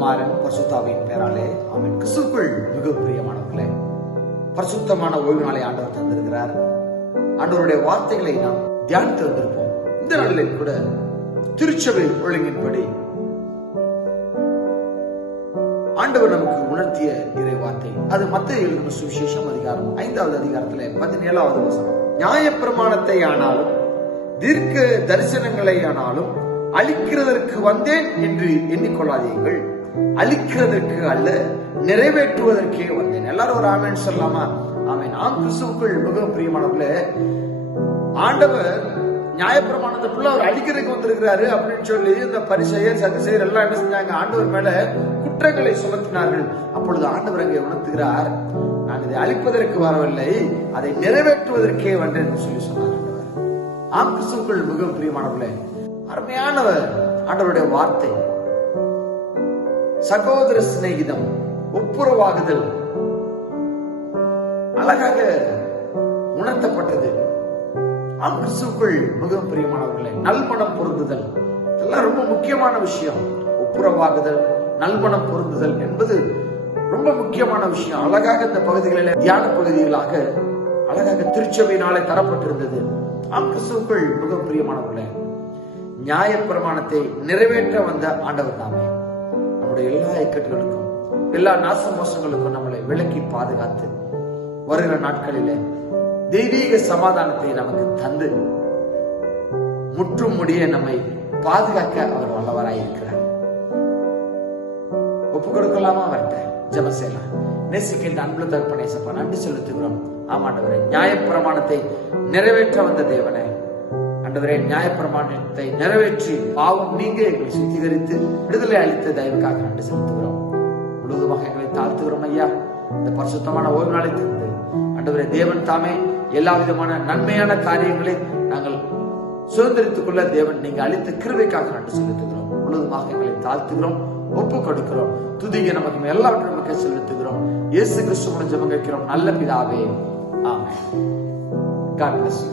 குமாரன் பரிசுத்தாவின் பெயராலே ஆமென். கிறிஸ்துவுக்குள் மிக பிரியமானவர்களே, பரிசுத்தமான ஓய்வு நாளை ஆண்டவர் தந்திருக்கிறார். ஆண்டவருடைய வார்த்தைகளை நாம் தியானித்து வந்திருப்போம். இந்த நாளில் கூட திருச்சபை ஒழுங்கின்படி ஆண்டவர் நமக்கு உணர்த்திய இறை வார்த்தை, அது மத்தேயு எழுதின சுவிசேஷம் அதிகாரம் 5வது அதிகாரத்திலே 17வது வசனம். நியாயப்பிரமாணத்தை ஆனாலும் தீர்க்க தரிசனங்களை ஆனாலும் அழிக்கிறதற்கு வந்தேன் என்று எண்ணிக்கொள்ளாதீர்கள், அழிக்கிறதற்கு அல்ல நிறைவேற்றுவதற்கே வந்தேன். எல்லாரும் ஒரு ஆமென் சொல்லலாமா? ஆமென். ஆம், கிறிஸ்துவுக்குள் மிகவும் பிரியமானவர்களே, ஆண்டவர் நியாயப்பிரமாணத்தை ஃபுல்லா அவர் அழிக்கிறதுக்கு வந்திருக்கிறாரு அப்படின்னு சொல்லி இந்த பரிசேயர் சதுசேயர் எல்லாம் என்ன செஞ்சாங்க? ஆண்டவர் மேல குற்றங்களை சுமத்தினார்கள். அப்பொழுது ஆண்டவர் அங்கே உணர்த்துகிறார், நான் இதை அழிப்பதற்கு வரவில்லை, அதை நிறைவேற்றுவதற்கே வந்தேன் என்று சொல்லி சொன்னார் ஆண்டவர். ஆம், கிறிஸ்துவுக்குள் மிகவும் பிரியமானவர்களே, அருமையானவர் ஆண்டவருடைய வார்த்தை. சகோதர சிநேகிதம், ஒப்புரவாகுதல் அழகாக உணர்த்தப்பட்டது. ஆம், கிறிஸ்துவுக்குள் மிகவும் பிரியமானவர்களே, நல்மனம் பொருந்துதல் இதெல்லாம் ரொம்ப முக்கியமான விஷயம். ஒப்புரவாகுதல், நல்மனம் பொருந்துதல் என்பது ரொம்ப முக்கியமான விஷயம். அழகாக இந்த பகுதிகளில் தியான பகுதிகளாக அழகாக திருச்சபையினாலே தரப்பட்டிருந்தது. ஆம், கிறிஸ்துவுக்குள் மிகவும் பிரியமானவர்களே, நியாயப்பிரமாணத்தை நிறைவேற்ற வந்த ஆண்டவர் தாமே நம்முடைய எல்லா இக்கட்டுகளுக்கும் எல்லா நாச மோசங்களுக்கும் நம்மளை விலக்கி பாதுகாத்து வருகிற நாட்களிலே தெய்வீக சமாதானத்தை நமக்கு தந்து முற்றும் முடிய நம்மை பாதுகாக்க அவர் வல்லவராயிருக்கிறார். ஒப்பு கொடுக்கலாமா? அவர்கிட்ட ஜெபம் செய்யலாம். நேசிக்கின்ற அன்புள்ள தகப்பனே, சப்பா நன்றி செலுத்துகிறோம். ஆமாண்டவரே, நியாயப்பிரமாணத்தை நிறைவேற்ற வந்த தேவனே, ஆண்டவரே, நியாயப்பிரமாணத்தை நிறைவேற்றி பாவம் நீங்க எங்களை சுத்திகரித்து விடுதலை அளித்த தயவுக்காக நன்றி செலுத்துகிறோம். முழுவதுமாக எங்களை தாழ்த்துகிறோம் ஐயா. இந்த பரிசுத்தமான ஓய்வு நாளை தந்து ஆண்டவரே, தேவன் தாமே எல்லா விதமான நன்மையான காரியங்களை நாங்கள் சுதந்திரித்துக் கொள்ள தேவன் நீங்க அளித்த கிருபைக்காக நன்றி செலுத்துகிறோம். முழுவதுமாக எங்களை தாழ்த்துகிறோம், ஒப்பு கொடுக்கிறோம். துதிக்க நமக்கு எல்லாவற்றையும் நமக்கு செலுத்துகிறோம். இயேசு கிறிஸ்து மூலம் ஜெபம் கேட்கிறோம் நல்ல பிதாவே, ஆமென். God bless you.